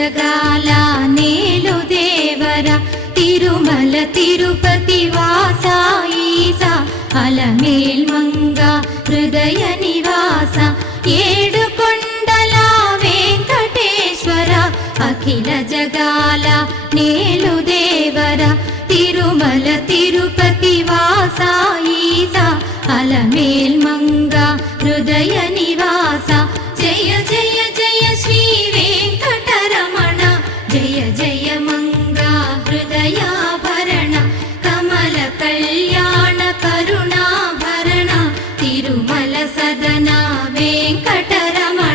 జగాల నేలు దేవర తిరుమల తిరుపతి వాస ఈసా అలమేల్ మంగ హృదయ నివాస ఏడు కొండల వెంకటేశ్వర అఖిల జగాల నేలు దేవర తిరుమల తిరుపతి వాస ఈసా అలమేల్ మంగ హృదయ నివాస జయ జయ జయ శ్రీ వెంకటరమణ జయ జయ మంగ హృదయాభరణ కమల కళ్యాణ కరుణాభరణ తిరుమల సదన వెంకటరమణ